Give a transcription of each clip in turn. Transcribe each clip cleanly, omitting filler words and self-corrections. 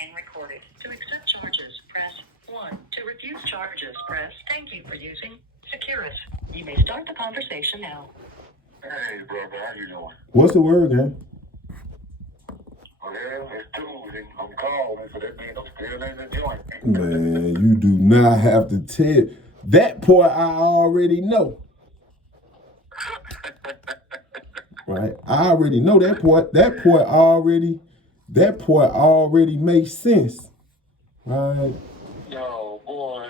and recorded. To accept charges, press 1. To refuse charges, press thank you for using Securus. You may start the conversation now. Hey, brother, how you doing? What's the word, man? Well, it's Tuesday. I'm calling, so that means I'm still in the joint. Man, you do not have to tell. That part I already know. Right? I already know that part. That part already makes sense. Right? No, boy.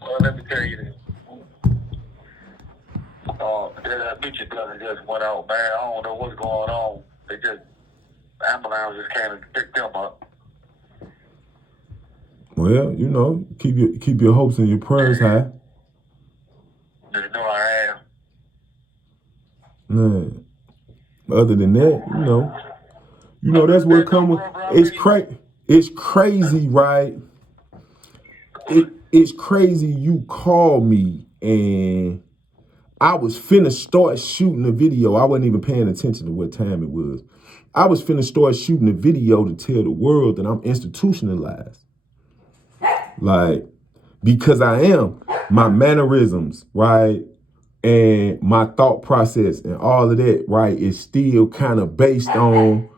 Well, let me tell you this. That bitch brother just went out, man. I don't know what's going on. Ambulance just came and picked him up. Well, you know, keep your hopes and your prayers high. You know I am. Man. Other than that, you know that's what comes with. It's crazy, right? It's crazy. You called me and I was finna start shooting a video. I wasn't even paying attention to what time it was. I was finna start shooting a video to tell the world that I'm institutionalized. Like, because I am. My mannerisms, right? And my thought process and all of that, right, is still kind of based on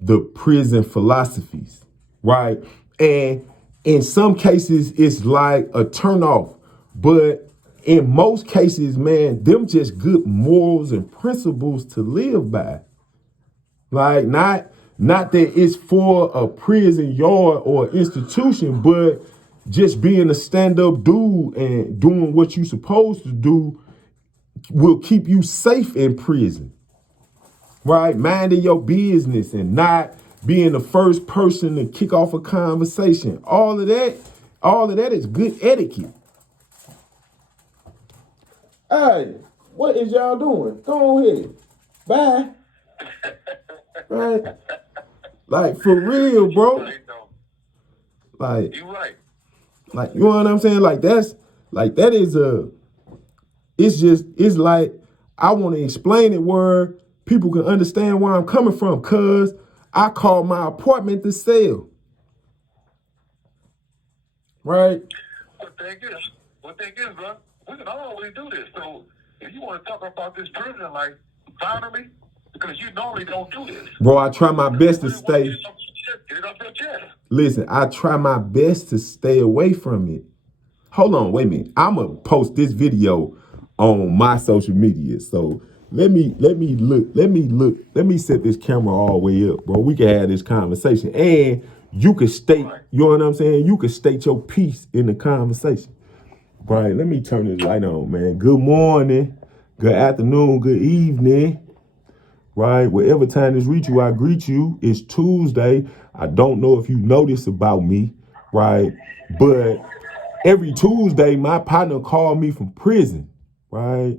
the prison philosophies, right? And in some cases, it's like a turnoff. But in most cases, man, them just good morals and principles to live by. Like, not that it's for a prison yard or institution, but just being a stand-up dude and doing what you're supposed to do will keep you safe in prison, right? Minding your business and not being the first person to kick off a conversation. All of that is good etiquette. Hey, what is y'all doing? Go ahead. Bye. Right? Like, for real, bro. Like, you right. Like, you know what I'm saying? It's like, I want to explain it where people can understand where I'm coming from, cause I call my apartment the cell. Right? What thing is, bro, we can always do this. So if you want to talk about this prison, like, bother me, because you normally don't do this. Bro, I try my best to stay. Get it off your chest. Listen, I try my best to stay away from it. Hold on, wait a minute. I'm gonna post this video on my social media. So let me set this camera all the way up, bro. We can have this conversation. And you can state, you know what I'm saying? You can state your piece in the conversation. Right, let me turn this light on, man. Good morning, good afternoon, good evening. Right, whatever time this reach you, I greet you. It's Tuesday. I don't know if you know this about me, right? But every Tuesday, my partner called me from prison, right?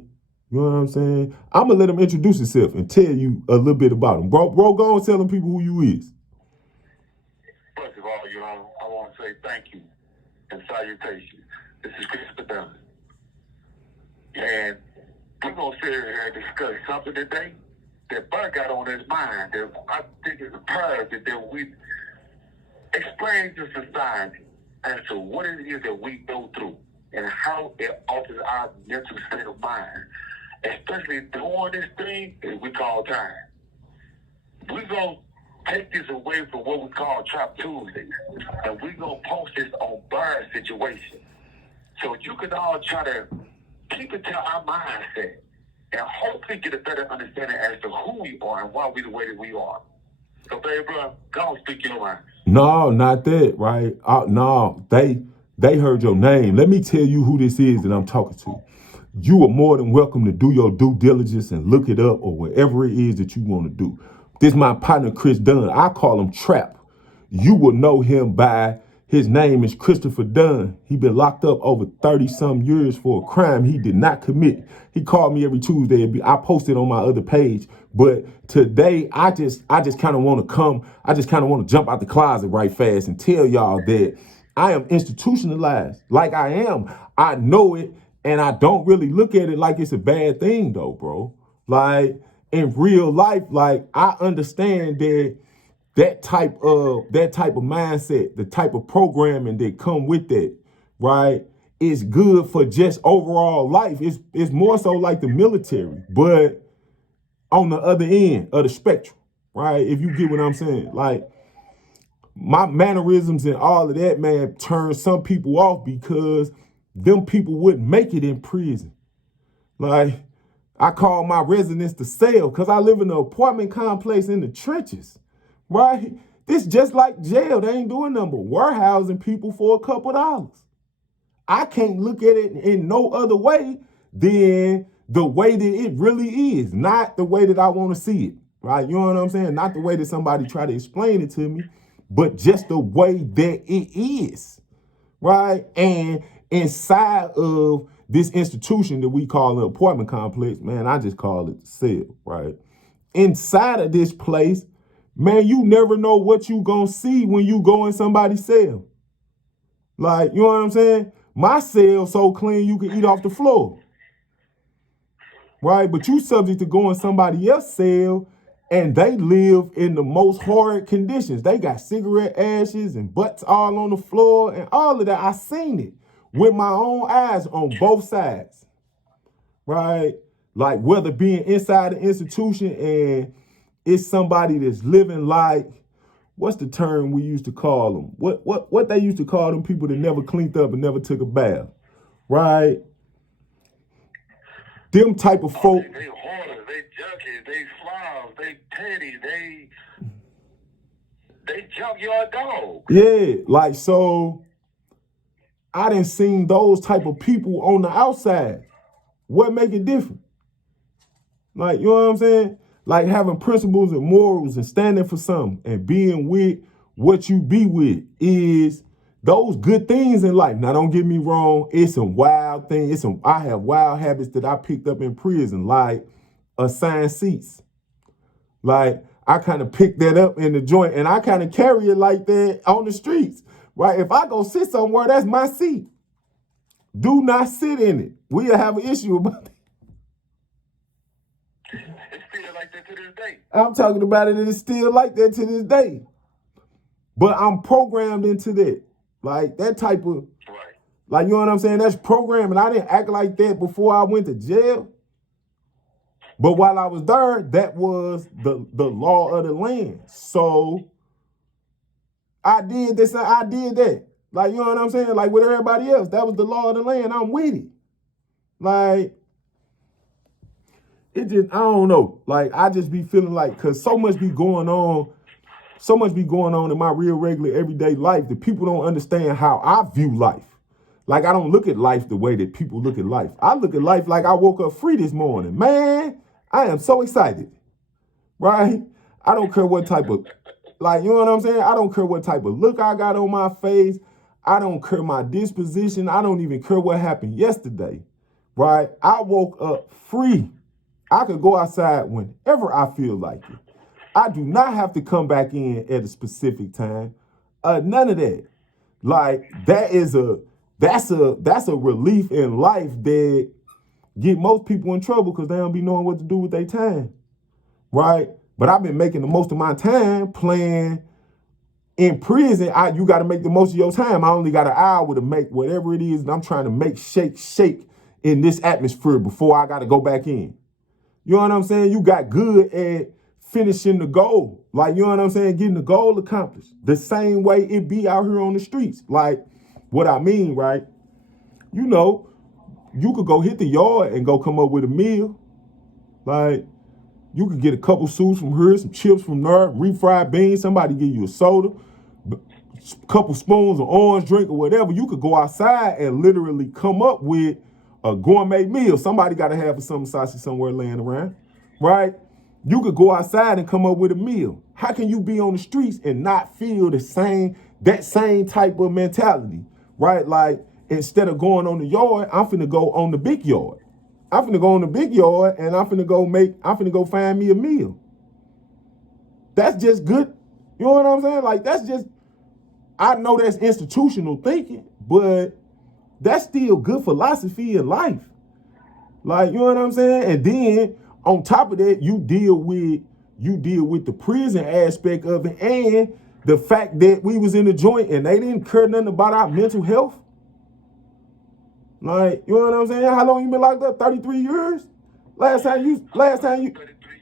You know what I'm saying? I'm gonna let him introduce himself and tell you a little bit about him. Bro, go and tell them people who you is. First of all, I want to say thank you and salutation. This is Christopher Dunn. And we're going to sit here and discuss something today that Bud got on his mind that I think is imperative that we explain to society as to what it is that we go through and how it alters our mental state of mind, especially during this thing that we call time. We're going to take this away from what we call Trap Tuesday, and we're going to post this on Bird's situation. So you can all try to keep it to our mindset and hopefully get a better understanding as to who we are and why we the way that we are. So, baby, bro, go on, speak your mind. No, not that, right? No, they heard your name. Let me tell you who this is that I'm talking to. You are more than welcome to do your due diligence and look it up or whatever it is that you want to do. This is my partner, Chris Dunn. I call him Trap. You will know him by his name is Christopher Dunn. He been locked up over 30-some years for a crime he did not commit. He called me every Tuesday. I posted on my other page. But today, I just kind of want to jump out the closet right fast and tell y'all that I am institutionalized. Like I am. I know it, and I don't really look at it like it's a bad thing, though, bro. Like, in real life, like, I understand that that type of mindset, the type of programming that come with that, right, is good for just overall life. It's more so like the military, but on the other end of the spectrum, right? If you get what I'm saying. Like, my mannerisms and all of that, man, turn some people off because them people wouldn't make it in prison. Like, I call my residence the cell because I live in an apartment complex in the trenches, right? This just like jail. They ain't doing nothing but warehousing people for a couple dollars. I can't look at it in no other way than the way that it really is, not the way that I want to see it, right? You know what I'm saying? Not the way that somebody try to explain it to me, but just the way that it is, right? And inside of this institution that we call an apartment complex, man, I just call it the cell, right? Inside of this place, man, you never know what you gonna see when you go in somebody's cell. Like, you know what I'm saying? My cell so clean you can eat off the floor, right? But you subject to go in somebody else's cell and they live in the most horrid conditions. They got cigarette ashes and butts all on the floor and all of that. I seen it with my own eyes on both sides, right? Like, whether being inside the institution and it's somebody that's living like, what's the term we used to call them? What they used to call them people that never cleaned up and never took a bath, right? Them type of folk. They hoarders, they junkies, they slobs, they petty, they junkyard dogs. Yeah, like, so I done seen those type of people on the outside. What make it different? Like, you know what I'm saying? Like, having principles and morals and standing for something and being with what you be with is those good things in life. Now, don't get me wrong. It's some wild things. I have wild habits that I picked up in prison, like assigned seats. Like, I kind of picked that up in the joint and I kind of carry it like that on the streets, right? If I go sit somewhere, that's my seat. Do not sit in it. We'll have an issue about it. It's still like that to this day. I'm talking about it, and it's still like that to this day. But I'm programmed into that. Like, that type of, Right. like, you know what I'm saying? That's programming. I didn't act like that before I went to jail. But while I was there, that was the law of the land. So I did this, I did that. Like, you know what I'm saying? Like, with everybody else, that was the law of the land. I'm with it. Like, it just, I don't know. Like, I just be feeling like, because so much be going on in my real, regular, everyday life that people don't understand how I view life. Like, I don't look at life the way that people look at life. I look at life like I woke up free this morning. Man, I am so excited, right? I don't care what type of, like, you know what I'm saying? I don't care what type of look I got on my face. I don't care my disposition. I don't even care what happened yesterday, right? I woke up free. I could go outside whenever I feel like it. I do not have to come back in at a specific time. None of that. Like, that's a relief in life that get most people in trouble because they don't be knowing what to do with their time, right? But I've been making the most of my time playing in prison. You got to make the most of your time. I only got an hour to make whatever it is that I'm trying to make shake in this atmosphere before I got to go back in. You know what I'm saying? You got good at finishing the goal. Like, you know what I'm saying? Getting the goal accomplished. The same way it be out here on the streets. Like, what I mean, right? You know, you could go hit the yard and go come up with a meal. Like, you could get a couple soups from here, some chips from there, refried beans, somebody give you a soda, a couple spoons of orange drink or whatever. You could go outside and literally come up with a gourmet meal. Somebody got to have some sausage somewhere laying around, right? You could go outside and come up with a meal. How can you be on the streets and not feel that same type of mentality, right? Like, instead of going on the yard, I'm finna go on the big yard. I'm finna go on the big yard and I'm finna go find me a meal. That's just good. You know what I'm saying? Like, that's just, I know that's institutional thinking, but that's still good philosophy in life. Like, you know what I'm saying? And then on top of that, you deal with you deal with the prison aspect of it and the fact that we was in the joint and they didn't care nothing about our mental health. Like, you know what I'm saying? How long you been locked up? 33 years? Last time you 33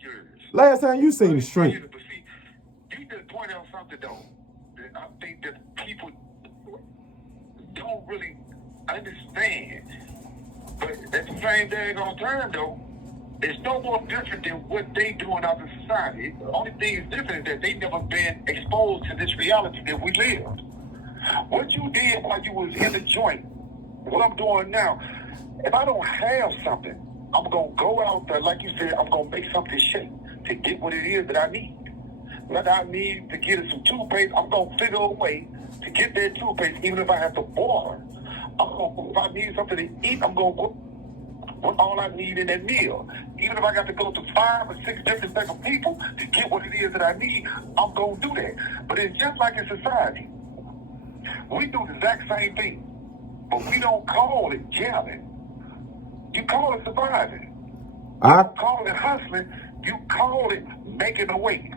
years. last time you seen the strength. But see, you just point out something though that I think that people don't really understand. But at the same daggone time though, it's no more different than what they doing out in society. The only thing is different is that they never been exposed to this reality that we lived. What you did while you was in the joint, what I'm doing now, if I don't have something, I'm gonna go out there, like you said, I'm gonna make something shake to get what it is that I need. Whether I need to get some toothpaste, I'm gonna figure a way to get that toothpaste, even if I have to boil it. If I need something to eat, I'm gonna go with all I need in that meal. Even if I got to go to 5 or 6 different type of people to get what it is that I need, I'm gonna do that. But it's just like in society. We do the exact same thing, but we don't call it jamming. You call it surviving. You don't call it hustling. You call it making a way.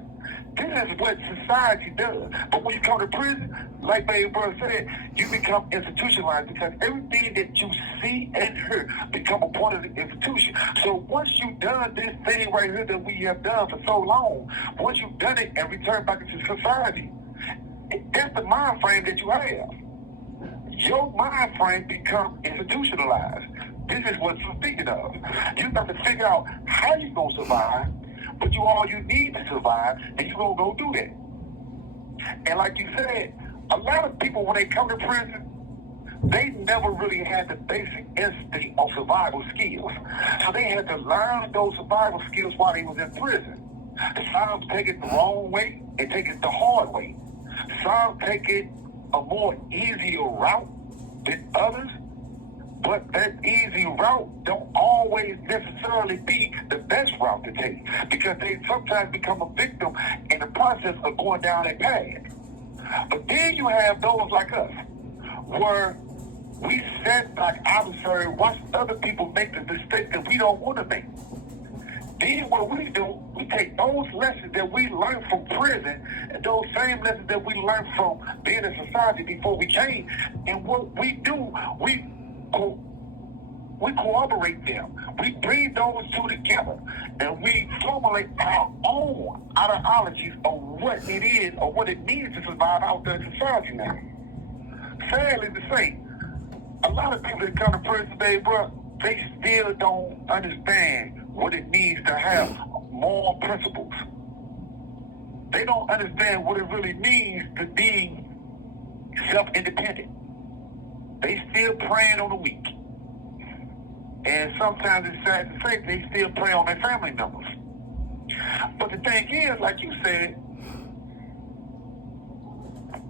This is what society does. But when you come to prison, like Baby Brother said, you become institutionalized because everything that you see and hear become a part of the institution. So once you've done this thing right here that we have done for so long, once you've done it and returned back into society, that's the mind frame that you have. Your mind frame become institutionalized. This is what you're thinking of. You got to figure out how you're going to survive, but all you need to survive, and you're going to go do that. And like you said, a lot of people, when they come to prison, they never really had the basic instinct of survival skills. So they had to learn those survival skills while they was in prison. Some take it the wrong way and take it the hard way. Some take it a more easier route than others, but that easy route don't always necessarily be the best route to take because they sometimes become a victim in the process of going down that path. But then you have those like us, where we sit back, observe, watch other people make the mistake that we don't want to make. Then what we do, we take those lessons that we learned from prison and those same lessons that we learned from being in society before we came, and what we do, we cooperate them. We bring those two together, and we formulate our own ideologies of what it is or what it means to survive out there in society now. Sadly to say, a lot of people that come to prison today, bro, they still don't understand what it means to have moral principles. They don't understand what it really means to be self-independent. They still preying on the weak. And sometimes it's sad to say they still prey on their family members. But the thing is, like you said,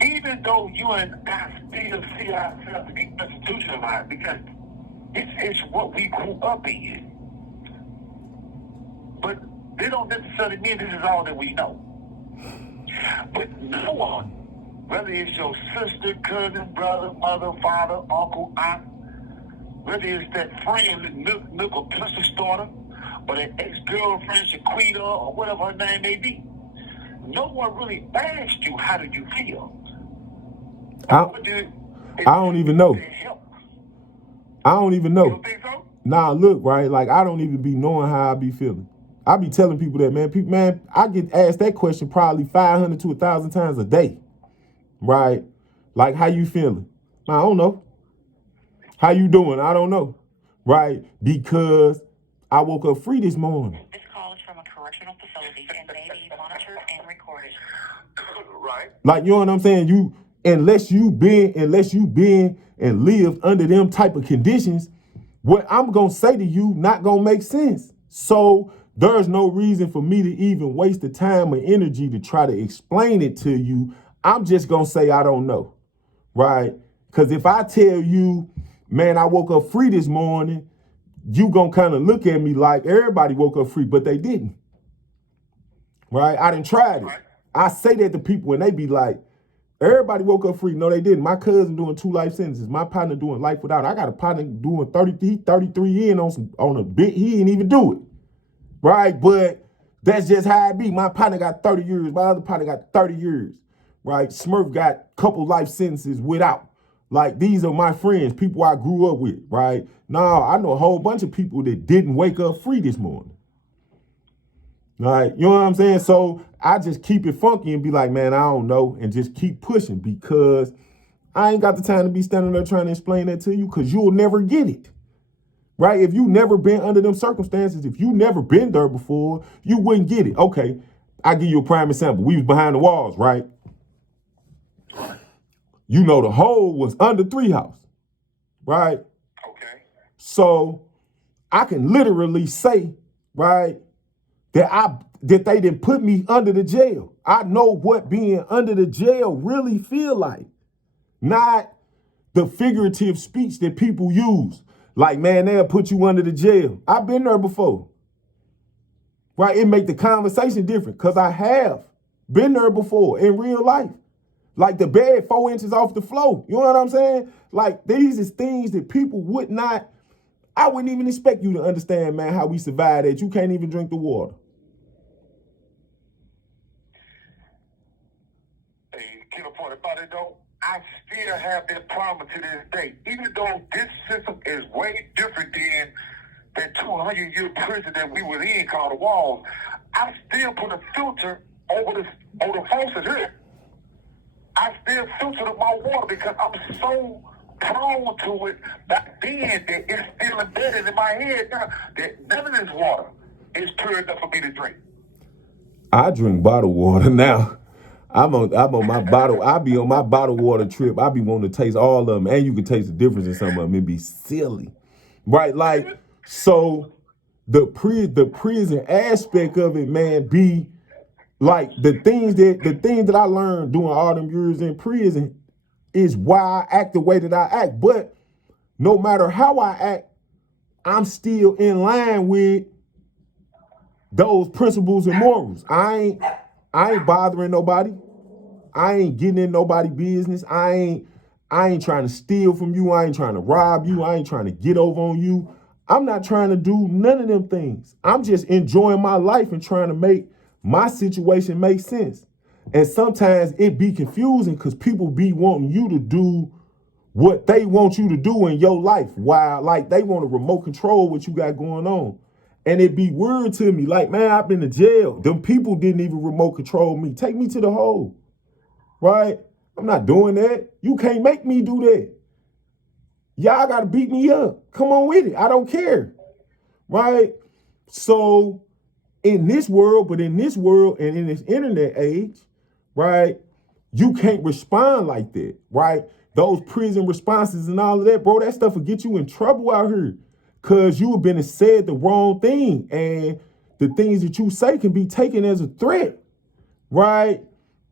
even though you and I still see ourselves to be institutionalized because it's what we grew up in. But they don't necessarily mean this is all that we know. But no one, whether it's your sister, cousin, brother, mother, father, uncle, aunt, whether it's that friend that Nick or Twister starter, or that ex-girlfriend Shaquita, or whatever her name may be, no one really asked you how do you feel. I don't even know. I don't even know. You don't think so? Nah, look, right? Like, I don't even be knowing how I be feeling. I be telling people that, man, I get asked that question probably 500 to 1,000 times a day, right? Like, how you feeling? I don't know. How you doing? I don't know, right? Because I woke up free this morning. This call is from a correctional facility and may be monitored and recorded. Right. Like, you know what I'm saying? Unless you been and lived under them type of conditions, what I'm gonna say to you not gonna make sense. So there's no reason for me to even waste the time or energy to try to explain it to you. I'm just gonna say I don't know, right? Because if I tell you, man, I woke up free this morning, you gonna kind of look at me like everybody woke up free, but they didn't, right? I done tried it. I say that to people and they be like, everybody woke up free. No, they didn't. My cousin doing 2 life sentences. My partner doing life without. I got a partner doing 33 in on a bit. He didn't even do it. Right? But That's just how it be. My partner got 30 years. My other partner got 30 years, right? Smurf got a couple life sentences without. Like, these are my friends, people I grew up with, right? Nah, I know a whole bunch of people that didn't wake up free this morning. Right? You know what I'm saying? So I just keep it funky and be like, man, I don't know, and just keep pushing, because I ain't got the time to be standing there trying to explain that to you, because you'll never get it. Right? If you never been under them circumstances, if you never been there before, you wouldn't get it. Okay, I give you a prime example. We was behind the walls, right? You know the hole was under 3 house, right? Okay. So I can literally say, right, that they didn't put me under the jail. I know what being under the jail really feel like, not the figurative speech that people use. Like, man, they'll put you under the jail. I've been there before. Right? It make the conversation different, because I have been there before in real life. Like, the bed 4 inches off the floor. You know what I'm saying? Like, these is things that people would not, I wouldn't even expect you to understand, man, how we survive that. You can't even drink the water. Hey, get a point about it though. I still have that problem to this day. Even though this system is way different than that 200-year prison that we were in called the walls, I still put a filter over the faucet here. I still filter my water because I'm so prone to it back then that it's still embedded in my head now that none of this water is pure enough for me to drink. I drink bottled water now. I'm on my bottle. I be on my bottled water trip. I be wanting to taste all of them, and you can taste the difference in some of them. It be silly, right? Like, so the prison aspect of it, man, be like the things that I learned doing all them years in prison is why I act the way that I act. But no matter how I act, I'm still in line with those principles and morals. I ain't bothering nobody. I ain't getting in nobody's business. I ain't trying to steal from you. I ain't trying to rob you. I ain't trying to get over on you. I'm not trying to do none of them things. I'm just enjoying my life and trying to make my situation make sense. And sometimes it be confusing because people be wanting you to do what they want you to do in your life, while like they want to remote control what you got going on. And it be weird to me, like, man, I've been to jail. Them people didn't even remote control me. Take me to the hole, right? I'm not doing that. You can't make me do that. Y'all got to beat me up. Come on with it. I don't care, right? So in this world and in this internet age, right, you can't respond like that, right? Those prison responses and all of that, bro, that stuff will get you in trouble out here because you have been said the wrong thing, and the things that you say can be taken as a threat, right?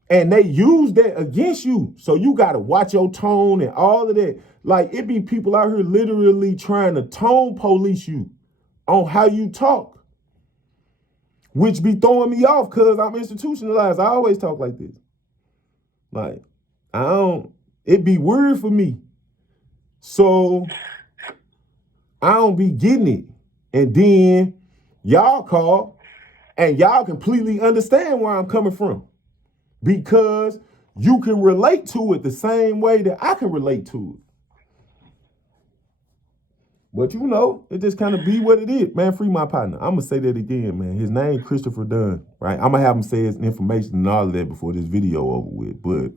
And they use that against you. So you got to watch your tone and all of that. Like, it be people out here literally trying to tone police you on how you talk, which be throwing me off because I'm institutionalized. I always talk like this. Like, it be weird for me. So I don't be getting it. And then y'all call and y'all completely understand where I'm coming from, because you can relate to it the same way that I can relate to it. But you know, it just kind of be what it is. Man, free my partner. I'm going to say that again, man. His name Christopher Dunn, right? I'm going to have him say his information and all of that before this video over with. But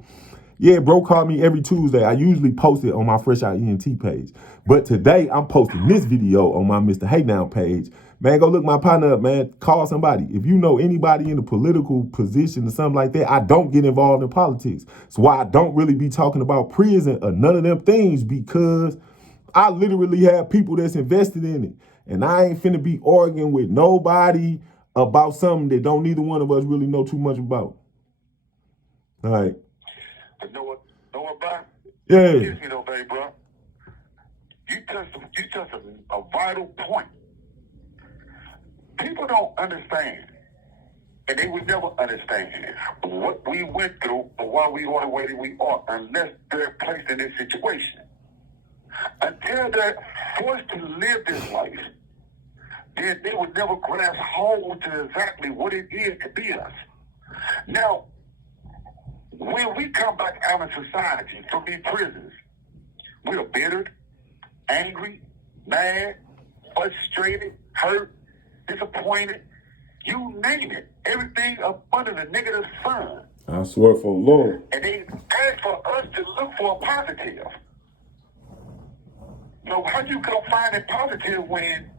yeah, bro called me every Tuesday. I usually post it on my Fresh Out ENT page. But today, I'm posting this video on my Mr. Hey Now page. Man, go look my partner up, man. Call somebody. If you know anybody in a political position or something like that, I don't get involved in politics. That's why I don't really be talking about prison or none of them things, because I literally have people that's invested in it. And I ain't finna be arguing with nobody about something that don't neither one of us really know too much about. All right. But know what, bro? Yeah. Excuse me though, baby, bro. You touched a vital point. People don't understand, and they would never understand what we went through or why we are the way that we are unless they're placed in this situation. Until they're forced to live this life, then they would never grasp hold to exactly what it is to be us. Now, when we come back out in society from these prisons, we are bitter, angry, mad, frustrated, hurt, disappointed, you name it. Everything up under the negative sun. I swear for the Lord. And they ask for us to look for a positive. So how you go find a positive when,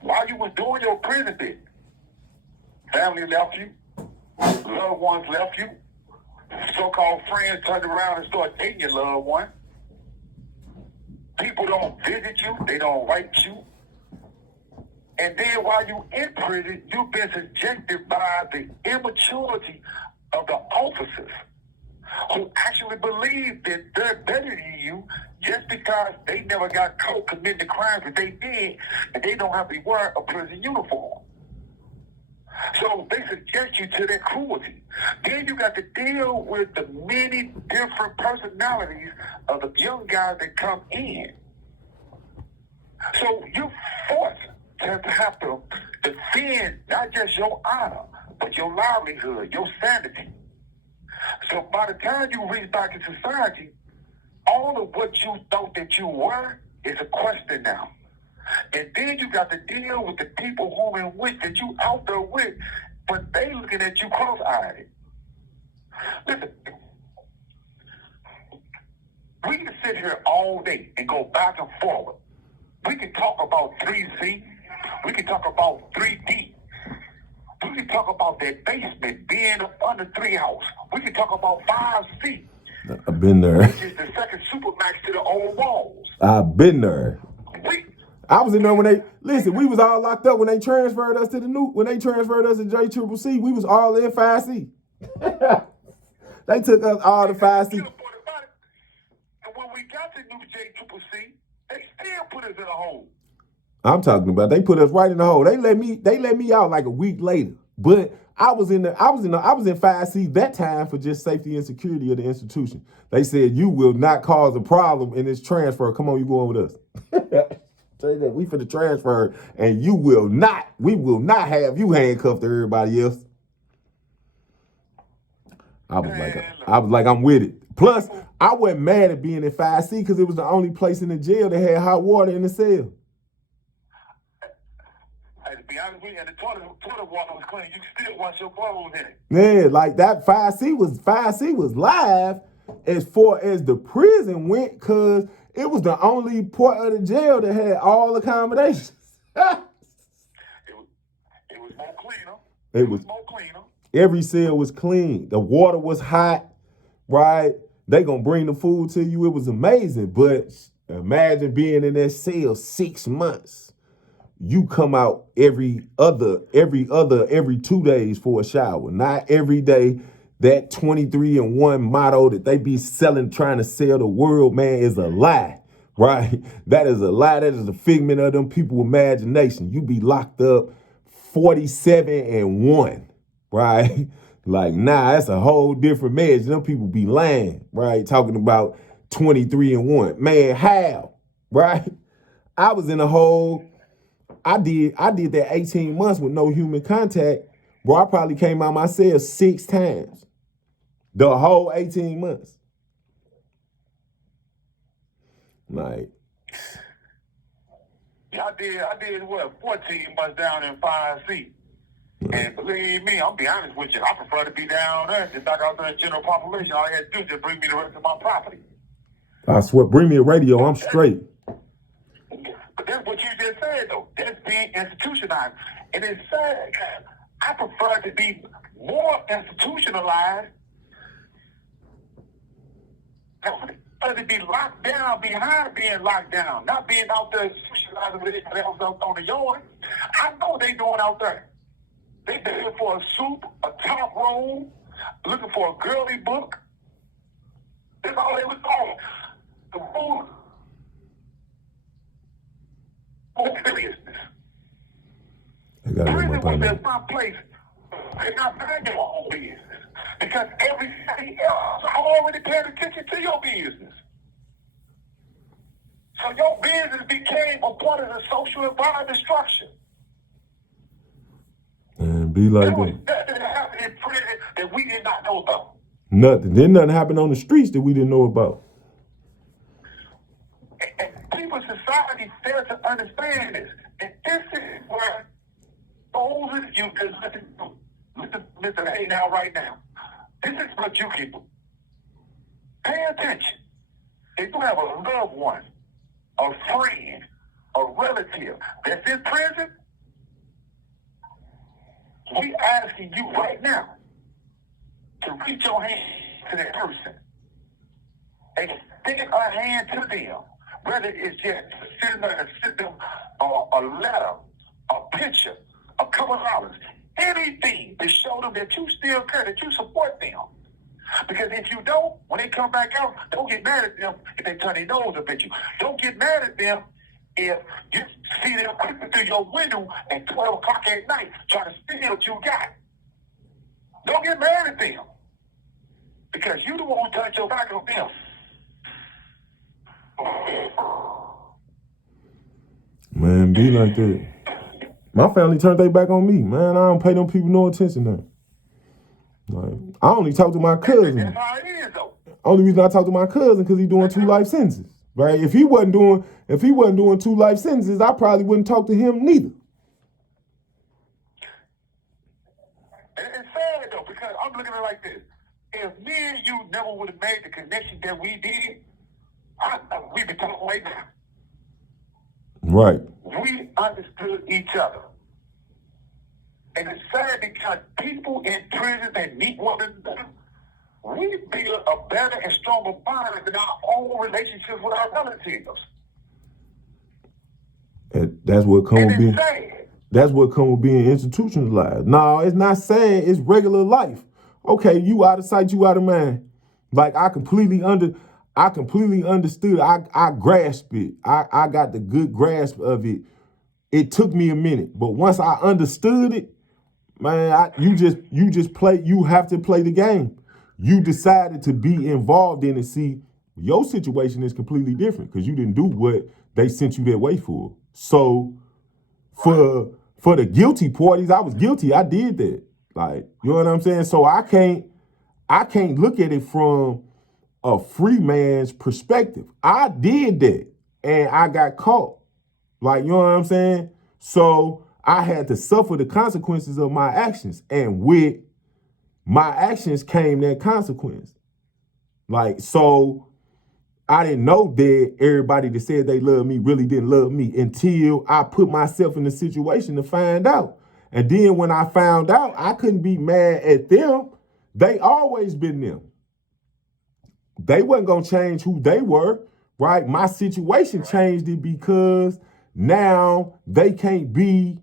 while you was doing your prison bit, family left you, loved ones left you, so-called friends turned around and started dating your loved one. People don't visit you, they don't write you. And then while you in prison, you've been subjected by the immaturity of the officers who actually believe that they're better than you just because they never got caught committing the crimes that they did and they don't have to wear a prison uniform. So they subject you to that cruelty. Then you got to deal with the many different personalities of the young guys that come in. So you're forced to have to defend not just your honor, but your livelihood, your sanity. So by the time you reach back in society, all of what you thought that you were is a question now. And then you got to deal with the people whom and which that you out there with, but they looking at you cross-eyed. Listen, we can sit here all day and go back and forward. We can talk about 3C. We can talk about 3D. We can talk about that basement being up under 3 house. We can talk about 5C. I've been there. Which is the second supermax to the old walls. I've been there. I was in there when we was all locked up when they transferred us to when they transferred us to JCCC. We was all in 5C. They took us all to 5C. And when we got to new JCCC, they still put us in a hole. I'm talking about they put us right in the hole. They let me out like a week later. But I was in 5C that time for just safety and security of the institution. They said you will not cause a problem in this transfer. Come on, you going with us. Say that we for the transfer, and we will not have you handcuffed to everybody else. I was like, I'm with it. Plus, I wasn't mad at being in 5C because it was the only place in the jail that had hot water in the cell. To be honest with you, and the toilet water was clean. You can still wash your clothes in it. Yeah, like that 5C was live as far as the prison went, because it was the only part of the jail that had all accommodations. It was more cleaner. It was more cleaner. Every cell was clean. The water was hot, right? They gonna bring the food to you. It was amazing. But imagine being in that cell 6 months. You come out every 2 days for a shower. Not every day. That 23-and-1 motto that they be selling, trying to sell the world, man, is a lie, right? That is a lie. That is a figment of them people's imagination. You be locked up 47-and-1, right? Like, nah, that's a whole different message. Them people be lying, right? Talking about 23-and-1. Man, how, right? I was in a whole... I did that 18 months with no human contact. Bro, I probably came out my cell 6 times. The whole 18 months. Like. Yeah, I did what, 14 months down in 5C. And believe me, I'll be honest with you, I prefer to be down there than back out there in general population. All I had to do is just bring me the rest of my property. I swear, bring me a radio, I'm straight. But that's what you just said, though. That's being institutionalized. And it's sad. I prefer to be more institutionalized to be locked down behind being locked down, not being out there institutionalizing with everybody else out on the yard. I know what they doing out there. They looking for a soup, a top roll, looking for a girly book. That's all they was calling. The food. Business. Prison was just my place. And not mind your own business. Because everybody else already paying attention to your business. So your business became a part of the social environment structure. And be like There was that. nothing that happened in prison that we did not know about. Nothing. Then nothing happened on the streets that we didn't know about. And people's society fail to understand this. And this is where those of you can listen, hey now, right now. This is what you can do. Pay attention. If you have a loved one, a friend, a relative that's in prison, we asking you right now to reach your hand to that person and extend a hand to them, whether it's just send them a letter, a picture, a couple of dollars, anything to show them that you still care, that you support them. Because if you don't, when they come back out, don't get mad at them if they turn their nose up at you. Don't get mad at them if you see them creeping through your window at 12 o'clock at night trying to steal what you got. Don't get mad at them. Because you the one who turned your back on them. Man, be like that. My family turned their back on me, man. I don't pay them people no attention now. Like, I only talk to my cousin. That's how it is, though. Only reason I talk to my cousin because he's doing 2 life sentences, right? If he wasn't doing 2 life sentences, I probably wouldn't talk to him neither. It's sad though, because I'm looking at it like this. If me and you never would have made the connection that we did, we'd be talking right now. Right. We understood each other. And it's sad because people in prison that meet one another, we build a better and stronger bond than our own relationships with our relatives. And that's what come with being. That's what come with being institutionalized. No, it's not saying it's regular life. Okay, you out of sight, you out of mind. Like I completely understood. I grasped it. I got the good grasp of it. It took me a minute, but once I understood it, man, you have to play the game. You decided to be involved in it. See, your situation is completely different because you didn't do what they sent you that way for. So for the guilty parties, I was guilty. I did that. Like, you know what I'm saying? So I can't look at it from a free man's perspective. I did that and I got caught. Like, you know what I'm saying? So I had to suffer the consequences of my actions. And with my actions came that consequence. Like, so I didn't know that everybody that said they loved me really didn't love me until I put myself in the situation to find out. And then when I found out, I couldn't be mad at them. They always been them. They wasn't going to change who they were, right? My situation changed it because now they can't be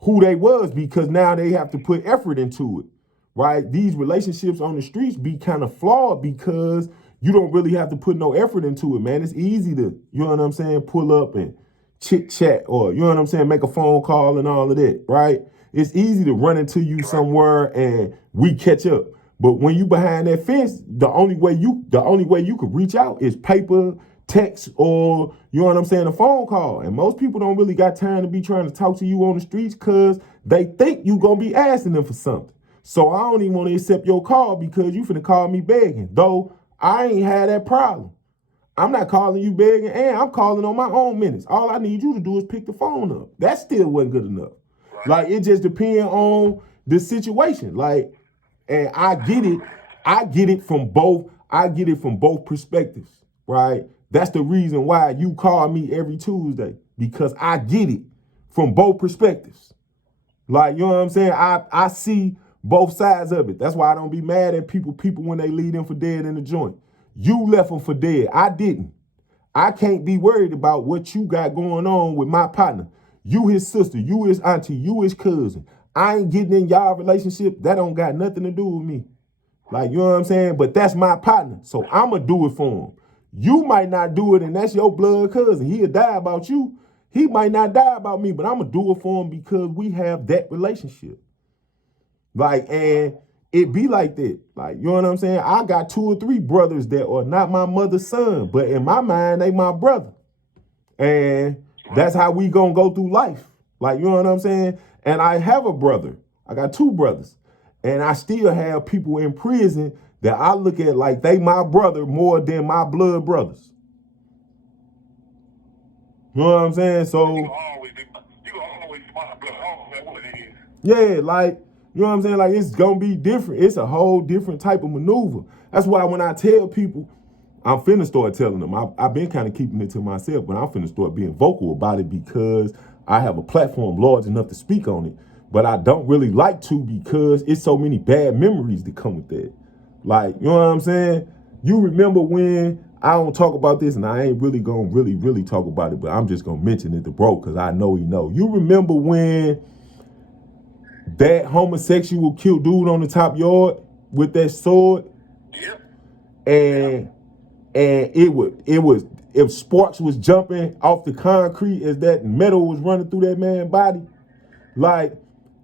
who they was because now they have to put effort into it, right? These relationships on the streets be kind of flawed because you don't really have to put no effort into it, man. It's easy to, you know what I'm saying, pull up and chit chat or, you know what I'm saying, make a phone call and all of that, right? It's easy to run into you somewhere and we catch up. But when you behind that fence, the only way you could reach out is paper, text, or, you know what I'm saying, a phone call. And most people don't really got time to be trying to talk to you on the streets because they think you gonna be asking them for something. So I don't even want to accept your call because you finna call me begging. Though I ain't had that problem. I'm not calling you begging and I'm calling on my own minutes. All I need you to do is pick the phone up. That still wasn't good enough. Right. Like, it just depends on the situation. Like, and I get it from both perspectives, right? That's the reason why you call me every Tuesday, because I get it from both perspectives. Like, you know what I'm saying? I see both sides of it. That's why I don't be mad at people when they leave them for dead in the joint. You left them for dead. I didn't. I can't be worried about what you got going on with my partner. You his sister, you his auntie, you his cousin. I ain't getting in y'all relationship. That don't got nothing to do with me. Like, you know what I'm saying? But that's my partner. So I'ma do it for him. You might not do it, and that's your blood cousin. He'll die about you. He might not die about me, but I'ma do it for him because we have that relationship. Like, and it be like that. Like, you know what I'm saying? I got 2 or 3 brothers that are not my mother's son, but in my mind, they my brother. And that's how we gonna go through life. Like, you know what I'm saying? And I have a brother. I got two brothers. And I still have people in prison that I look at like they my brother more than my blood brothers. You know what I'm saying? So You always be my brother. I don't care what it is. yeah, like, you know what I'm saying? Like, it's gonna be different. It's a whole different type of maneuver. That's why when I tell people, I'm finna start telling them. I've been kind of keeping it to myself, but I'm finna start being vocal about it because I have a platform large enough to speak on it. But I don't really like to because it's so many bad memories that come with that. Like, you know what I'm saying? You remember when, I don't talk about this and I ain't really gonna really talk about it, but I'm just gonna mention it to bro because I know he know. You remember when that homosexual killed dude on the top yard with that sword? Yep. And it was if sparks was jumping off the concrete as that metal was running through that man's body. Like,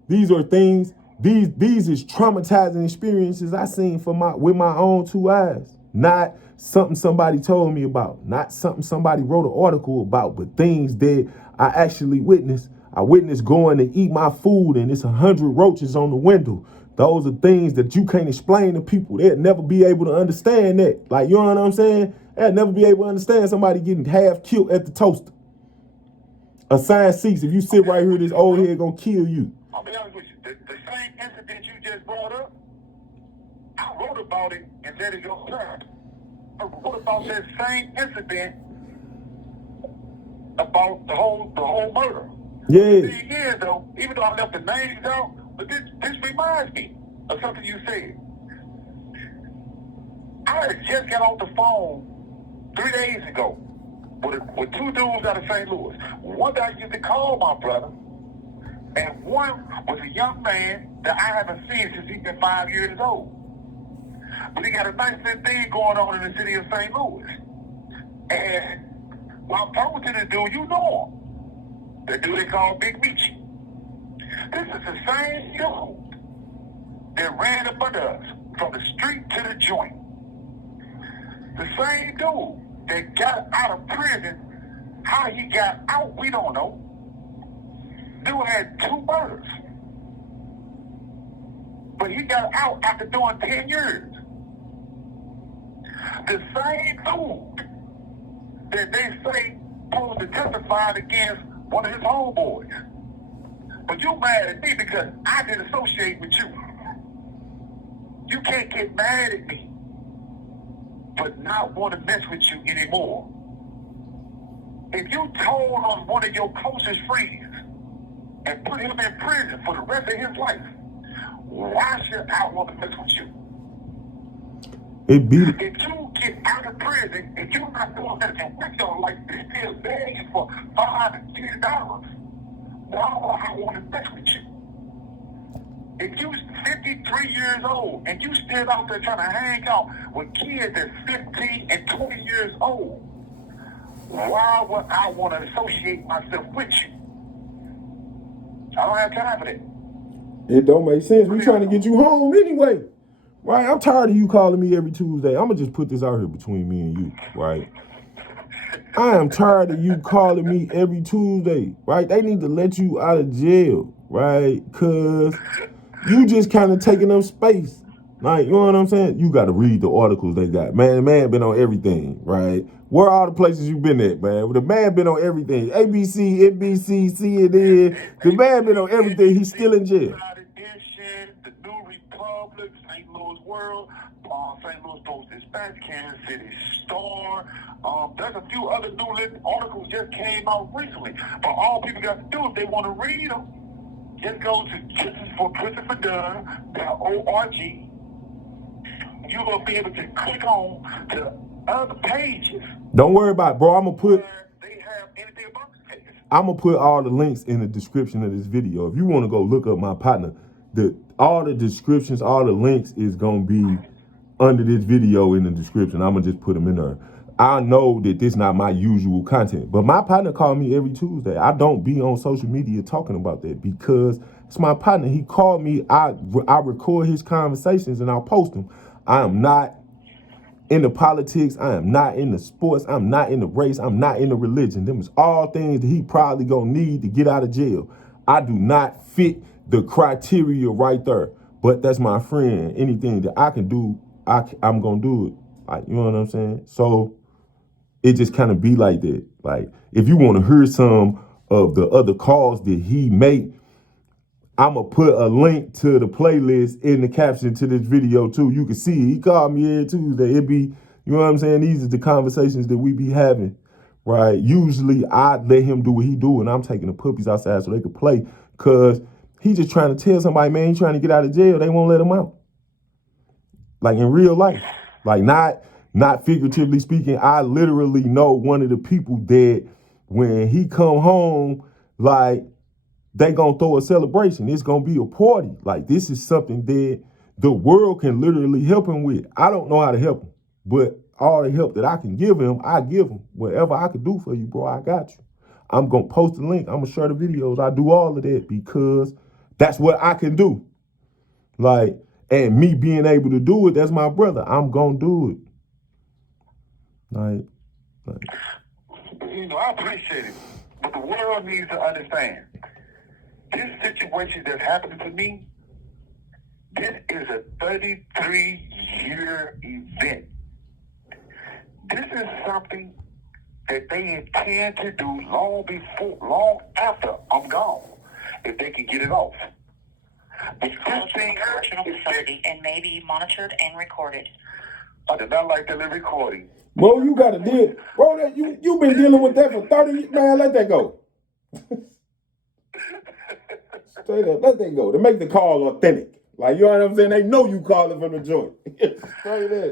these are things, these is traumatizing experiences I seen with my own two eyes. Not something somebody told me about, not something somebody wrote an article about, but things that I actually witnessed. I witnessed going to eat my food and it's 100 roaches on the window. Those are things that you can't explain to people. They'll never be able to understand that. Like, you know what I'm saying? They'll never be able to understand somebody getting half killed at the toaster. Assigned seats, if you sit right here, this old head gonna kill you. I'll be honest with you. The same incident you just brought up, I wrote about it and let it go turn. I wrote about that same incident about the whole murder. Yeah. The thing is, though, even though I left the names out, but this reminds me of something you said. I had just got off the phone 3 days ago with two dudes out of St. Louis. One that I used to call my brother, and one was a young man that I haven't seen since he's been 5 years old. But he got a nice little thing going on in the city of St. Louis. And while I'm talking to this dude, you know him. The dude they call Big Meechy. This is the same dude that ran up under us from the street to the joint. The same dude that got out of prison. How he got out, we don't know. Dude had 2 murders. But he got out after doing 10 years. The same dude that they say supposed to testify against one of his homeboys. But you mad at me because I didn't associate with you. You can't get mad at me but not want to mess with you anymore. If you told on one of your closest friends and put him in prison for the rest of his life, why should I want to mess with you? If you get out of prison, if you're not doing nothing with your life, you're still begging for $5 and $10, why would I want to mess with you? If you're 53 years old and you still out there trying to hang out with kids that's 15 and 20 years old, why would I want to associate myself with you? I don't have time for that. It don't make sense. We trying to get you home anyway. Right? I'm tired of you calling me every Tuesday. I'm going to just put this out here between me and you, right? I am tired of you calling me every Tuesday, right? They need to let you out of jail, right? Because you just kind of taking up space. Like, you know what I'm saying? You got to read the articles they got. Man, the man been on everything, right? Where are all the places you been at, man? The man been on everything. ABC, NBC, CNN. The man been on everything. He's still in jail. The New Republic, St. Louis World, St. Louis Post-Dispatch, Kansas City Star. There's a few other new articles just came out recently. But all people got to do if they want to read them, just go to Justice for Christopher Dunn.org. You're going to be able to click on the other pages. Don't worry about it, bro. I'm going to put... They have anything about the case. I'm going to put all the links in the description of this video. If you want to go look up my partner, all the descriptions, all the links is going to be under this video in the description. I'm going to just put them in there. I know that this is not my usual content, but my partner called me every Tuesday. I don't be on social media talking about that because it's my partner. He called me. I record his conversations and I'll post them. I am not in the politics. I am not in the sports. I'm not in the race. I'm not in the religion. Them is all things that he probably gonna need to get out of jail. I do not fit the criteria right there. But that's my friend. Anything that I can do, I'm gonna do it. Like, you know what I'm saying? So it just kind of be like that. Like, if you want to hear some of the other calls that he made, I'm going to put a link to the playlist in the caption to this video too. You can see he called me every Tuesday. It be, you know what I'm saying? These are the conversations that we be having, right? Usually I let him do what he do and I'm taking the puppies outside so they could play, because he just trying to tell somebody, man, he trying to get out of jail. They won't let him out. Like in real life, like not figuratively speaking. I literally know one of the people that when he come home, like, they gonna throw a celebration. It's gonna be a party. Like, this is something that the world can literally help him with. I don't know how to help him, but all the help that I can give him, I give him. Whatever I can do for you, bro, I got you. I'm gonna post the link. I'm gonna share the videos. I do all of that because that's what I can do. Like, and me being able to do it, that's my brother. I'm gonna do it. Like, You know, I appreciate it, but the world needs to understand. This situation that's happening to me, this is a 33-year event. This is something that they intend to do long after I'm gone, if they can get it off. But this thing Correctional facility and may be monitored and recorded. I did not like the recording. bro, you gotta deal, bro. That you been dealing with that for 30 years, man. Let that go. Straight up, let that go. To make the call authentic. Like, you know what I'm saying? They know you calling from the joint. Straight up. They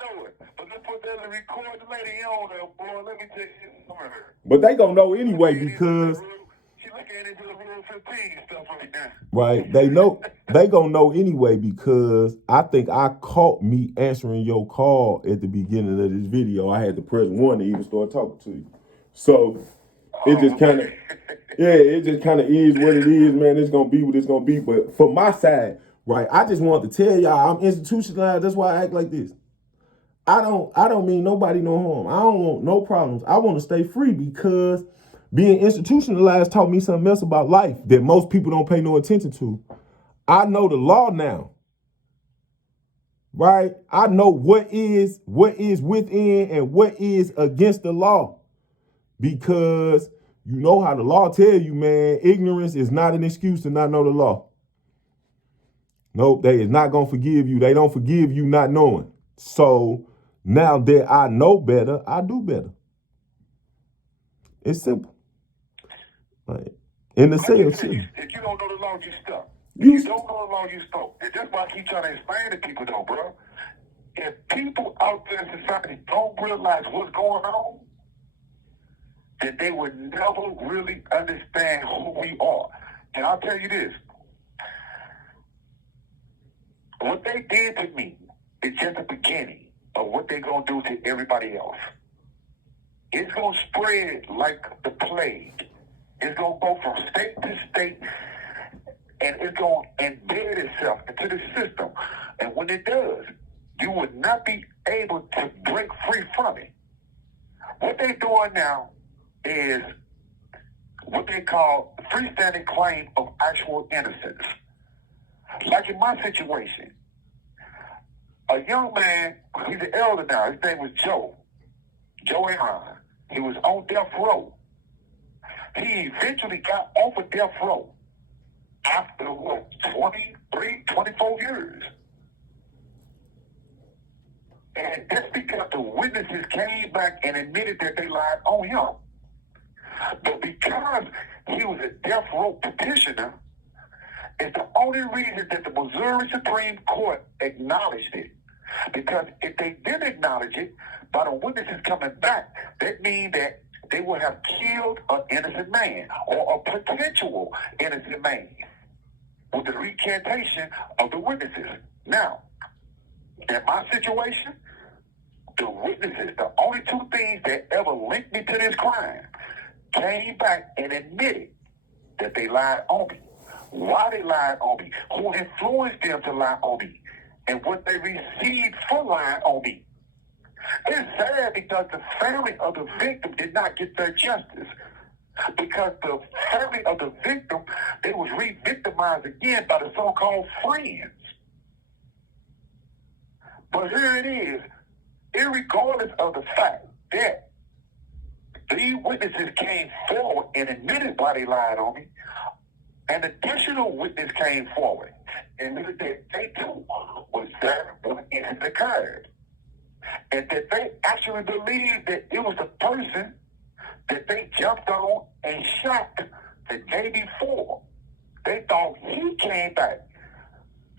know it. But let's put that in the record lady on there, boy. Let me tell you something. But they gonna know anyway because, She looking at it to the Rule 15 stuff right now. right, they gonna know anyway because I think I caught me answering your call at the beginning of this video. I had to press 1 to even start talking to you. So it just kind of, yeah, it just kind of is what it is, man. It's gonna be what it's gonna be. But for my side, right, I just want to tell y'all I'm institutionalized. That's why I act like this. I don't mean nobody no harm. I don't want no problems. I want to stay free because being institutionalized taught me something else about life that most people don't pay no attention to. I know the law now. Right? I know what is within and what is against the law. Because you know how the law tell you, man, ignorance is not an excuse to not know the law. Nope, they is not going to forgive you. They don't forgive you not knowing. So now that I know better, I do better. It's simple. Like, in the cell, too. If you don't know the law, you stuck. If you don't know the law, you stuck. And that's why I keep trying to explain to people, though, bro. If people out there in society don't realize what's going on, then they would never really understand who we are. And I'll tell you this. What they did to me is just the beginning of what they're going to do to everybody else. It's going to spread like the plague. It's going to go from state to state, and it's going to embed itself into the system. And when it does, you would not be able to break free from it. What they're doing now is what they call freestanding claim of actual innocence. Like in my situation, a young man, he's an elder now, his name was Joe Aaron. He was on death row. He eventually got off of death row after, 23, 24 years. And that's because the witnesses came back and admitted that they lied on him. But because he was a death row petitioner, it's the only reason that the Missouri Supreme Court acknowledged it. Because if they didn't acknowledge it, by the witnesses coming back, that means that they would have killed an innocent man or a potential innocent man with the recantation of the witnesses. Now, in my situation, the witnesses, the only two things that ever linked me to this crime, came back and admitted that they lied on me. Why they lied on me, who influenced them to lie on me, and what they received for lying on me. It's sad because the family of the victim did not get their justice. Because the family of the victim, they was re-victimized again by the so-called friends. But here it is, irregardless of the fact that these witnesses came forward and admitted why they lied on me, an additional witness came forward and admitted that they too was there when the incident occurred. And that they actually believed that it was the person that they jumped on and shot the day before. They thought he came back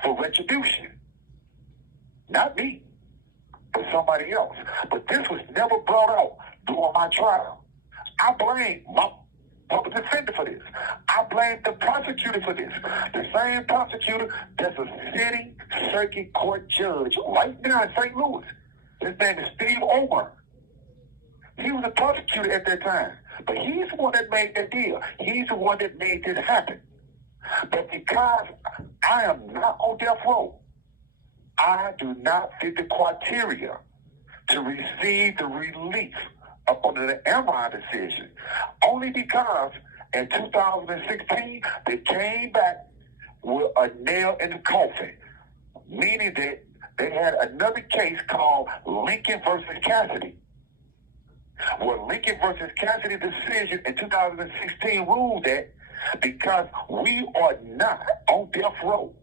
for retribution. Not me, but somebody else. But this was never brought out during my trial. I blame my public defender for this. I blame the prosecutor for this. The same prosecutor that's a sitting circuit court judge right now in St. Louis. His name is Steve Omer. He was a prosecutor at that time. But he's the one that made that deal. He's the one that made this happen. But because I am not on death row, I do not fit the criteria to receive the relief up under the Enron decision. Only because in 2016, they came back with a nail in the coffin, meaning that they had another case called Lincoln versus Cassidy. Well, Lincoln versus Cassidy decision in 2016 ruled that because we are not on death row,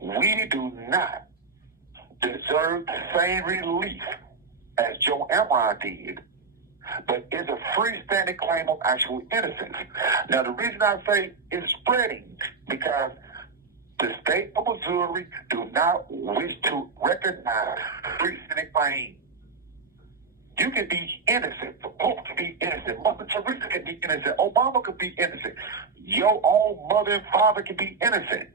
we do not deserve the same relief as Joe Enron did, but it's a freestanding claim of actual innocence. Now, the reason I say it's spreading because the state of Missouri do not wish to recognize freestanding claim. You can be innocent. Pope can be innocent. Mother Teresa can be innocent. Obama could be innocent. Your own mother and father can be innocent.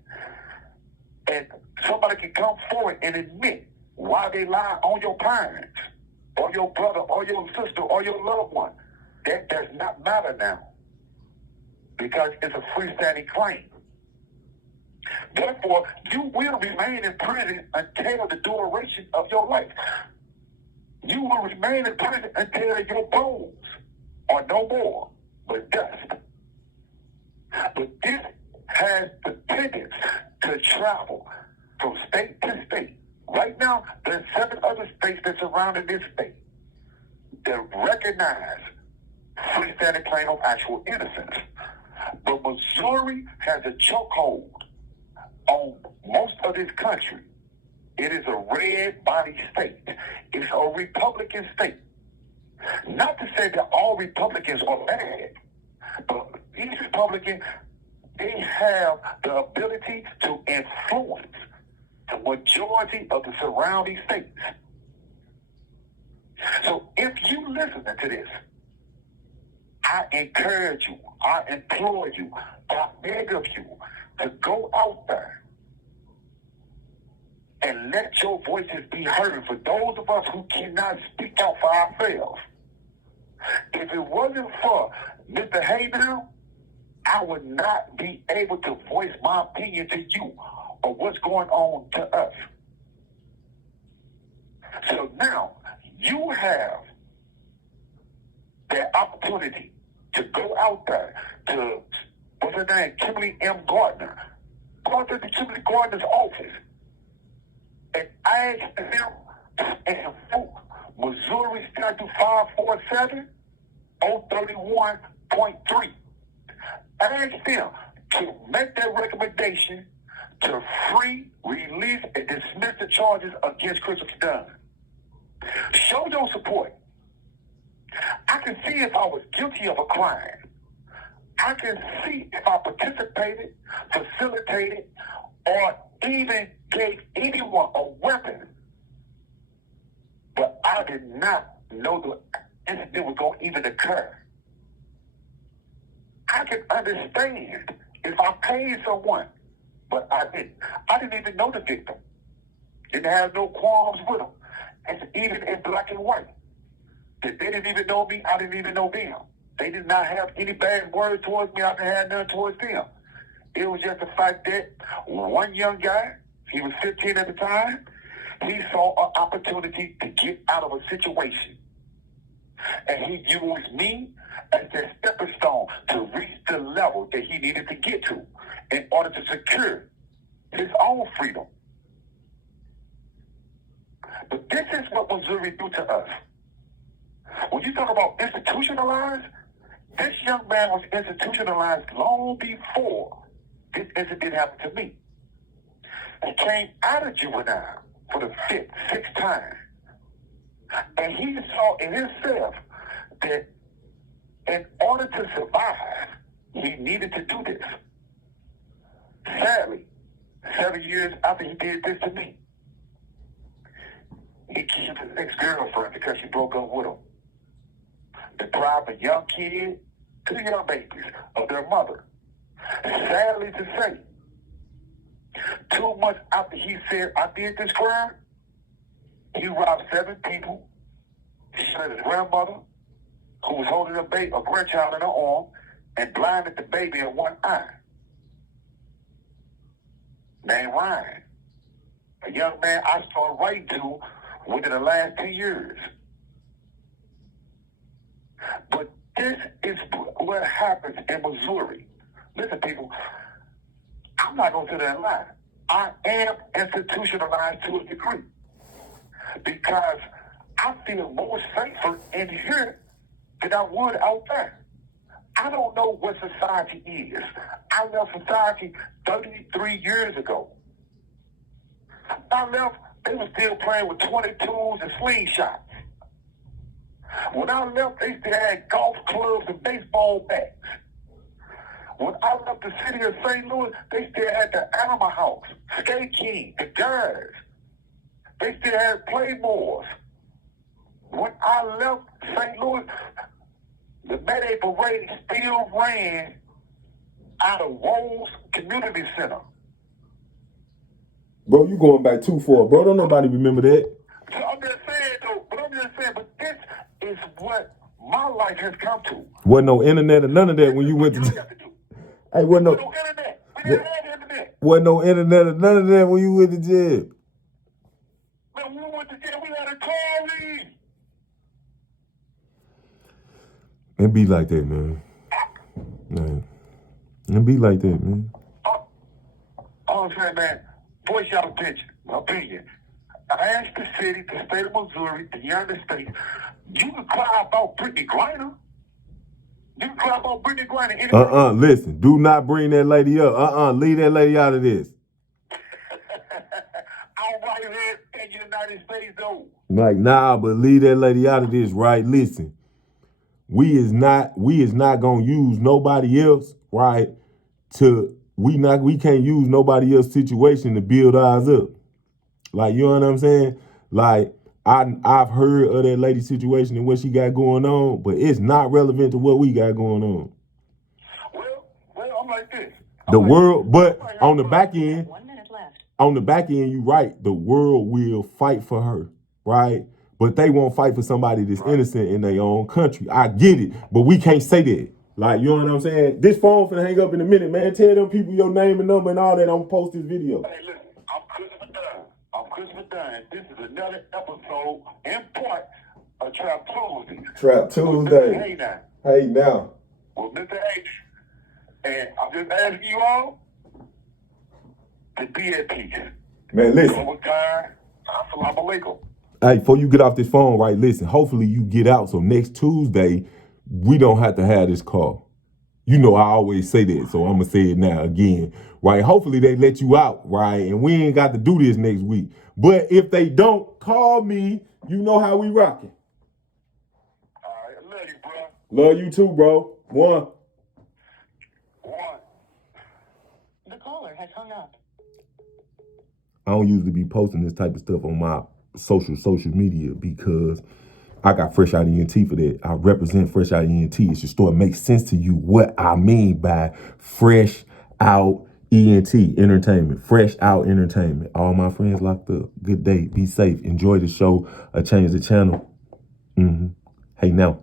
And somebody can come forward and admit why they lied on your parents, or your brother, or your sister, or your loved one. That does not matter now because it's a freestanding claim. Therefore, you will remain in prison until the duration of your life. You will remain in prison until your bones are no more but dust. But this has the tendency to travel from state to state. Right now, there's 7 other states that surround this state that recognize freestanding claim of actual innocence. But Missouri has a chokehold on most of this country. It is a red body state. It's a Republican state. Not to say that all Republicans are bad, but these Republicans, they have the ability to influence the majority of the surrounding states. So if you listen to this, I encourage you, I implore you, I beg of you to go out there and let your voices be heard for those of us who cannot speak out for ourselves. If it wasn't for Mr. Haydown, I would not be able to voice my opinion to you or what's going on to us. So now you have that opportunity to go out there to, what's her name, Kimberly M. Gardner. Go out there to Kimberly Gardner's office and ask them and invoke Missouri Statute 547 031.3. Ask them to make that recommendation to free, release, and dismiss the charges against Christopher Dunn. Show your support. I can see if I was guilty of a crime. I can see if I participated, facilitated, or even gave anyone a weapon. But I did not know the incident was going to even occur. I can understand if I paid someone, but I didn't. I didn't even know the victim. Didn't have no qualms with them. And even in black and white. They didn't even know me, I didn't even know them. They did not have any bad words towards me, I didn't have none towards them. It was just the fact that one young guy, he was 15 at the time, He saw an opportunity to get out of a situation. And he used me as the stepping stone to reach the level that he needed to get to in order to secure his own freedom. But this is what Missouri do to us. When you talk about institutionalized, this young man was institutionalized long before this incident happened to me. He came out of juvenile for the sixth time. And he saw in himself that in order to survive, he needed to do this. Sadly, 7 years after he did this to me, he killed his ex-girlfriend because she broke up with him. Deprived a young kid, 2 young babies, of their mother. Sadly to say, 2 months after he said, I did this crime, he robbed 7 people. He shot his grandmother, who was holding a grandchild in her arm, and blinded the baby in one eye. Named Ryan, a young man I started writing to within the last 2 years. But this is what happens in Missouri. Listen, people, I'm not going to sit there and lie. I am institutionalized to a degree because I feel more safer in here than I would out there. I don't know what society is. I left society 33 years ago. I left, they were still playing with 22s and slingshots. When I left, they still had golf clubs and baseball bats. When I left the city of St. Louis, they still had the Animal House, Skate King, the Guards. They still had Playboys. When I left St. Louis, the Mayday Parade still ran out of Rose Community Center. Bro, you going back too far, bro. Don't nobody remember that. So I'm just saying, though, but this is what my life has come to. Wasn't no internet or none of that when you went to jail. Hey, wasn't no internet. We didn't have internet. Wasn't no internet or none of that when you went to jail. Man, when we went to jail, we had a car lead. It be like that, man. It be like that, man. I'm saying, man, voice y'all opinion. I asked the city, the state of Missouri, the United States, you can cry about Brittany Griner. You can cry about Brittany Griner anyway. Listen, do not bring that lady up. Leave that lady out of this. I'm right here in the United States, though. Like, nah, but leave that lady out of this, right? Listen, we is not gonna use nobody else, right? We can't use nobody else's situation to build ours up. Like, you know what I'm saying? Like, I've heard of that lady's situation and what she got going on, but it's not relevant to what we got going on. Well, I'm like this. But on the back end, 1 minute left. you right, the world will fight for her, right? But they won't fight for somebody that's innocent in their own country. I get it, but we can't say that. Like, you know what I'm saying? This phone finna hang up in a minute, man. Tell them people your name and number and all that. I'm gonna post this video. Hey, listen, I'm Christopher Dunn. This is another episode in part of Trap Tuesday. Trap Tuesday. Hey now. With Mr. H. And I'm just asking you all to be at peace. Man, listen. Assalamu alaikum. Hey, before you get off this phone, right, listen, hopefully you get out. So next Tuesday, we don't have to have this call. You know I always say that, so I'm going to say it now again, right? Hopefully they let you out, right? And we ain't got to do this next week. But if they don't, call me. You know how we rocking. All right, I love you, bro. Love you too, bro. One. The caller has hung up. I don't usually be posting this type of stuff on my social media because I got Fresh Out ENT for that. I represent Fresh Out ENT. It should start make sense to you what I mean by Fresh Out ENT, entertainment. Fresh Out Entertainment. All my friends locked up. Good day. Be safe. Enjoy the show. Change the channel. Hey, now.